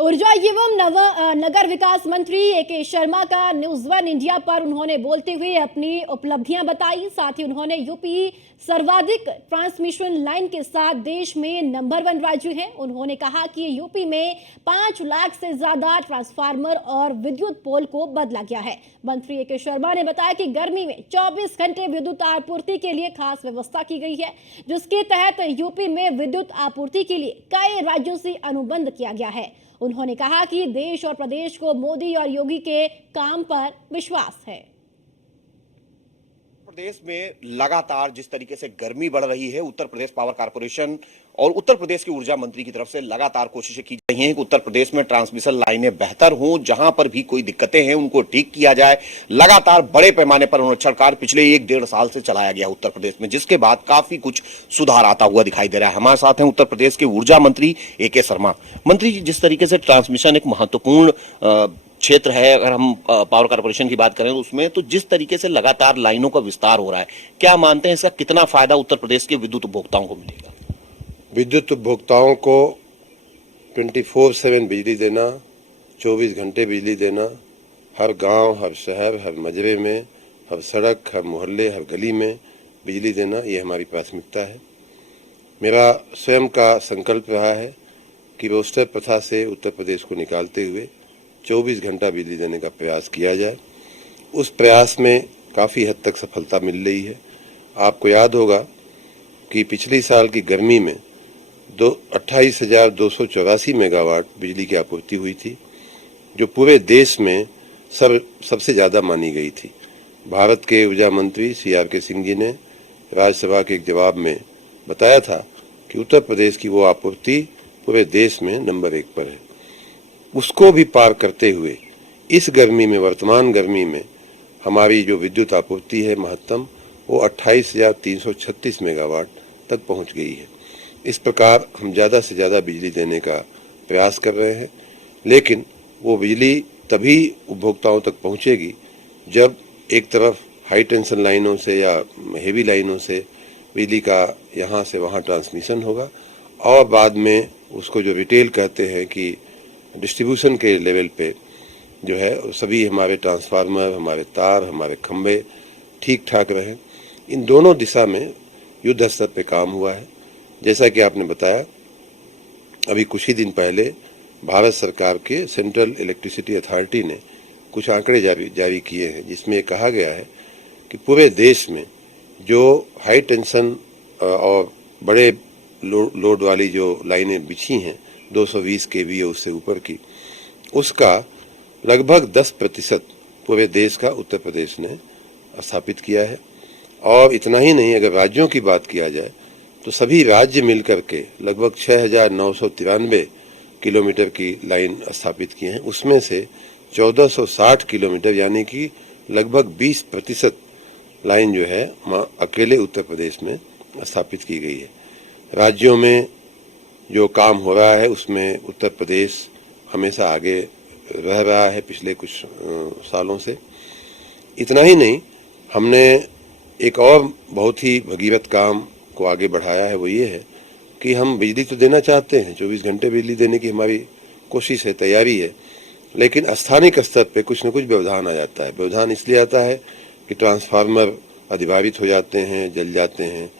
ऊर्जा एवं नगर विकास मंत्री ए.के. शर्मा का न्यूज वन इंडिया पर उन्होंने बोलते हुए अपनी उपलब्धियां बताई। साथ ही उन्होंने यूपी सर्वाधिक ट्रांसमिशन लाइन के साथ देश में नंबर 1 राज्य है। उन्होंने कहा कि यूपी में 5 लाख से ज्यादा ट्रांसफार्मर और विद्युत पोल को बदला गया है। मंत्री ए.के. शर्मा ने बताया कि गर्मी में 24 घंटे विद्युत आपूर्ति के लिए खास व्यवस्था की गई है, जिसके तहत यूपी में विद्युत आपूर्ति के लिए कई राज्यों से अनुबंध किया गया है। उन्होंने कहा कि देश और प्रदेश को मोदी और योगी के काम पर विश्वास है। प्रदेश में लगातार जिस तरीके से गर्मी बढ़ रही है, उत्तर प्रदेश पावर कारपोरेशन और उत्तर प्रदेश के ऊर्जा मंत्री की तरफ से लगातार कोशिशें की जा रही हैं कि उत्तर प्रदेश में ट्रांसमिशन लाइनें बेहतर हों, जहां पर भी कोई दिक्कतें हैं उनको ठीक किया जाए। लगातार बड़े पैमाने पर उन्होंने कार्य पिछले 1-1.5 साल से चलाया गया उत्तर प्रदेश में, जिसके बाद काफी कुछ सुधार आता हुआ दिखाई दे रहा है। हमारे साथ हैं उत्तर प्रदेश के ऊर्जा मंत्री ए.के. शर्मा। मंत्री जी, जिस तरीके से ट्रांसमिशन एक महत्वपूर्ण क्षेत्र है, अगर हम पावर कारपोरेशन की बात करें उसमें, तो जिस तरीके से लगातार लाइनों का विस्तार हो रहा है, क्या मानते हैं इसका कितना फायदा उत्तर प्रदेश के विद्युत उपभोक्ताओं को मिलेगा? विद्युत उपभोक्ताओं को 24/7 बिजली देना, 24 घंटे बिजली देना, हर गांव, हर शहर, हर मजरे में, हर सड़क, हर मोहल्ले, हर गली में बिजली देना, ये हमारी प्राथमिकता है। मेरा स्वयं का संकल्प रहा है कि रोस्टर प्रथा से उत्तर प्रदेश को निकालते हुए 24 घंटा बिजली देने का प्रयास किया जाए। उस प्रयास में काफ़ी हद तक सफलता मिल रही है। आपको याद होगा कि पिछली साल की गर्मी में 28,284 मेगावाट बिजली की आपूर्ति हुई थी, जो पूरे देश में सबसे ज़्यादा मानी गई थी। भारत के ऊर्जा मंत्री CR.K. सिंह जी ने राज्यसभा के एक जवाब में बताया था कि उत्तर प्रदेश की वो आपूर्ति पूरे देश में नंबर 1 पर है। उसको भी पार करते हुए इस गर्मी में, वर्तमान गर्मी में हमारी जो विद्युत आपूर्ति है महत्तम, वो 28,336 मेगावाट तक पहुंच गई है। इस प्रकार हम ज़्यादा से ज़्यादा बिजली देने का प्रयास कर रहे हैं, लेकिन वो बिजली तभी उपभोक्ताओं तक पहुंचेगी जब एक तरफ हाई टेंशन लाइनों से या हेवी लाइनों से बिजली का यहाँ से वहाँ ट्रांसमिशन होगा, और बाद में उसको जो रिटेल कहते हैं कि डिस्ट्रीब्यूशन के लेवल पे जो है सभी हमारे ट्रांसफार्मर, हमारे तार, हमारे खंभे ठीक ठाक रहें। इन दोनों दिशा में युद्ध स्तर पे काम हुआ है। जैसा कि आपने बताया, अभी कुछ ही दिन पहले भारत सरकार के सेंट्रल इलेक्ट्रिसिटी अथॉरिटी ने कुछ आंकड़े जारी किए हैं, जिसमें कहा गया है कि पूरे देश में जो हाई टेंशन और बड़े लोड वाली जो लाइनें बिछी हैं 220 kV या उससे ऊपर की, उसका लगभग 10% पूरे देश का उत्तर प्रदेश ने स्थापित किया है। और इतना ही नहीं, अगर राज्यों की बात किया जाए तो सभी राज्य मिलकर के लगभग 6,993 किलोमीटर की लाइन स्थापित किए हैं। उसमें से 1460 किलोमीटर यानी कि लगभग 20% लाइन जो है अकेले उत्तर प्रदेश में स्थापित की गई है। राज्यों में जो काम हो रहा है उसमें उत्तर प्रदेश हमेशा आगे रह रहा है पिछले कुछ सालों से। इतना ही नहीं, हमने एक और बहुत ही भगीरथ काम को आगे बढ़ाया है। वो ये है कि हम बिजली तो देना चाहते हैं, 24 घंटे बिजली देने की हमारी कोशिश है, तैयारी है, लेकिन स्थानिक स्तर पे कुछ न कुछ व्यवधान आ जाता है। व्यवधान इसलिए आता है कि ट्रांसफार्मर अधिभारित हो जाते हैं, जल जाते हैं,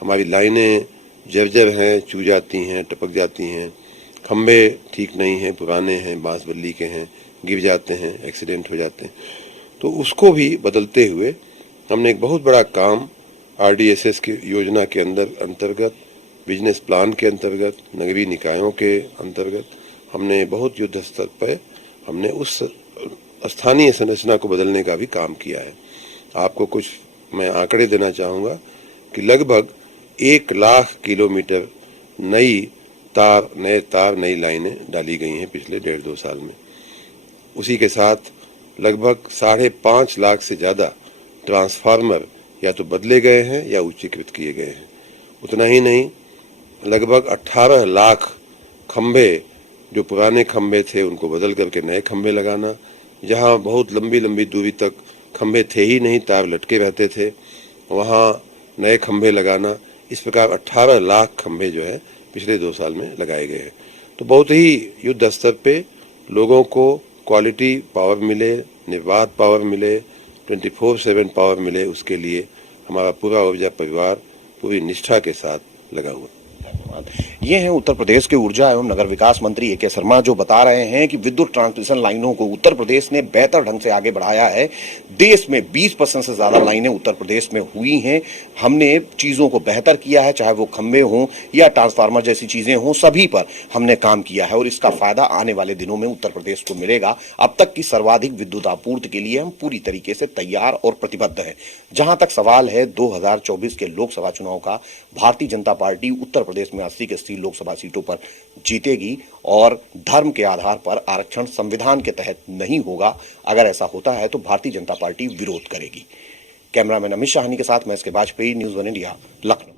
हमारी लाइनें जर्जर हैं, चू जाती हैं, टपक जाती हैं, खंभे ठीक नहीं हैं, पुराने हैं, बांस बल्ली के हैं, गिर जाते हैं, एक्सीडेंट हो जाते हैं। तो उसको भी बदलते हुए हमने एक बहुत बड़ा काम RDSS की योजना के अंतर्गत, बिजनेस प्लान के अंतर्गत, नगरीय निकायों के अंतर्गत हमने बहुत युद्ध स्तर पर हमने उस स्थानीय संरचना को बदलने का भी काम किया है। आपको कुछ मैं आंकड़े देना चाहूँगा कि लगभग 1 लाख किलोमीटर नए तार, नई लाइनें डाली गई हैं पिछले 1.5-2 साल में। उसी के साथ लगभग 5.5 लाख से ज़्यादा ट्रांसफार्मर या तो बदले गए हैं या उच्चीकृत किए गए हैं। उतना ही नहीं, लगभग 18 लाख खंभे, जो पुराने खंभे थे उनको बदल करके नए खंभे लगाना, जहां बहुत लंबी लंबी दूरी तक खंभे थे ही नहीं, तार लटके रहते थे, वहां नए खंभे लगाना। इस प्रकार 18 लाख खंभे जो है पिछले 2 साल में लगाए गए हैं। तो बहुत ही युद्ध स्तर पे लोगों को क्वालिटी पावर मिले, निर्बाध पावर मिले, 24/7 पावर मिले, उसके लिए हमारा पूरा ऊर्जा परिवार पूरी निष्ठा के साथ लगा हुआ। ये हैं उत्तर प्रदेश के ऊर्जा एवं नगर विकास मंत्री ए.के. शर्मा, जो बता रहे हैं कि विद्युत ट्रांसमिशन लाइनों को उत्तर प्रदेश ने बेहतर ढंग से आगे बढ़ाया है। देश में 20% से ज्यादा लाइनें उत्तर प्रदेश में हुई हैं। हमने चीजों को बेहतर किया है, चाहे वो खंभे हों या ट्रांसफार्मर जैसी चीजें हों, सभी पर हमने काम किया है और इसका फायदा आने वाले दिनों में उत्तर प्रदेश को मिलेगा। अब तक की सर्वाधिक विद्युत आपूर्ति के लिए हम पूरी तरीके से तैयार और प्रतिबद्ध हैं। जहां तक सवाल है 2024 के लोकसभा चुनाव का, भारतीय जनता पार्टी उत्तर प्रदेश में 80 के 80 लोकसभा सीटों पर जीतेगी और धर्म के आधार पर आरक्षण संविधान के तहत नहीं होगा। अगर ऐसा होता है तो भारतीय जनता पार्टी विरोध करेगी। कैमरामैन अमित शाहनी के साथ मैं इसके वाजपेयी, न्यूज़ 1 इंडिया, लखनऊ।